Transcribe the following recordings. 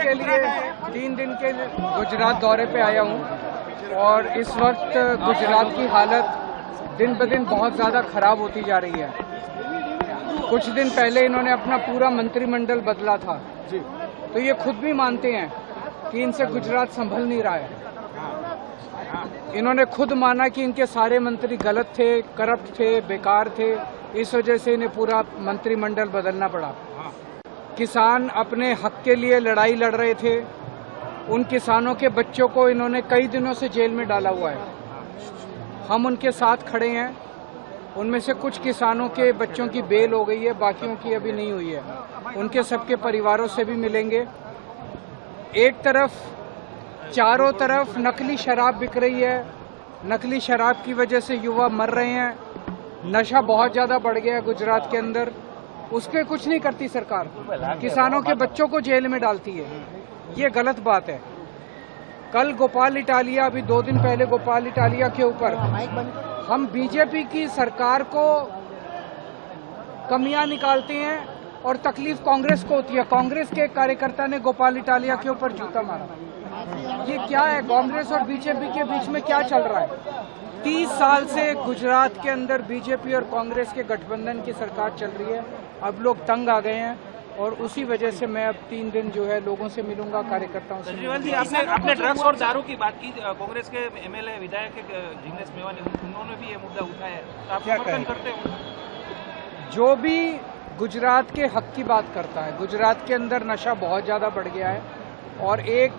के लिए 3 दिन के गुजरात दौरे पे आया हूँ और इस वक्त गुजरात की हालत दिन ब दिन बहुत ज़्यादा खराब होती जा रही है। कुछ दिन पहले इन्होंने अपना पूरा मंत्रिमंडल बदला था, तो ये खुद भी मानते हैं कि इनसे गुजरात संभल नहीं रहा है। इन्होंने खुद माना कि इनके सारे मंत्री गलत थे, करप्ट थे, बेकार थे, इस वजह से इन्हें पूरा मंत्रिमंडल बदलना पड़ा। किसान अपने हक के लिए लड़ाई लड़ रहे थे, उन किसानों के बच्चों को इन्होंने कई दिनों से जेल में डाला हुआ है। हम उनके साथ खड़े हैं। उनमें से कुछ किसानों के बच्चों की बेल हो गई है, बाकियों की अभी नहीं हुई है। उनके सबके परिवारों से भी मिलेंगे। एक तरफ चारों तरफ नकली शराब बिक रही है, नकली शराब की वजह से युवा मर रहे हैं, नशा बहुत ज़्यादा बढ़ गया है गुजरात के अंदर। उस पर कुछ नहीं करती सरकार, किसानों के बच्चों को जेल में डालती है। ये गलत बात है। कल गोपाल इटालिया, अभी 2 दिन पहले गोपाल इटालिया के ऊपर हम बीजेपी की सरकार को कमियां निकालते हैं और तकलीफ कांग्रेस को होती है। कांग्रेस के एक कार्यकर्ता ने गोपाल इटालिया के ऊपर जूता मारा। ये क्या है? कांग्रेस और बीजेपी के बीच में क्या चल रहा है? 30 साल से गुजरात के अंदर बीजेपी और कांग्रेस के गठबंधन की सरकार चल रही है। अब लोग तंग आ गए हैं और उसी वजह से मैं अब 3 दिन जो है लोगों से मिलूंगा, कार्यकर्ताओं से। केजरीवाल जी, आपने ड्रग्स और दारू की बात की। कांग्रेस के एमएलए विधायक जिग्नेश मेवानी, उन्होंने भी ये मुद्दा उठाया है, तो आप समर्थन करते हो? जो भी गुजरात के हक की बात करता है, गुजरात के अंदर नशा बहुत ज़्यादा बढ़ गया है और एक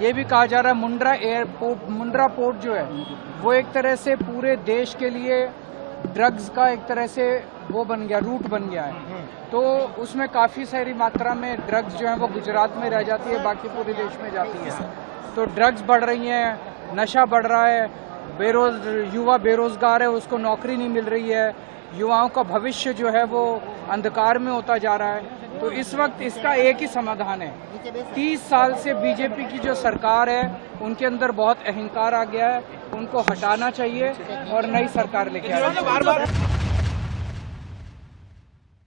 ये भी कहा जा रहा है मुंड्रा पोर्ट जो है वो एक तरह से पूरे देश के लिए ड्रग्स का एक तरह से वो बन गया, रूट बन गया है। तो उसमें काफ़ी सारी मात्रा में ड्रग्स जो है वो गुजरात में रह जाती है, बाकी पूरे देश में जाती है। तो ड्रग्स बढ़ रही हैं, नशा बढ़ रहा है, युवा बेरोजगार है, उसको नौकरी नहीं मिल रही है, युवाओं का भविष्य जो है वो अंधकार में होता जा रहा है। तो इस वक्त इसका एक ही समाधान है। 30 साल से बीजेपी की जो सरकार है उनके अंदर बहुत अहंकार आ गया है, उनको हटाना चाहिए और नई सरकार लेके आनी चाहिए।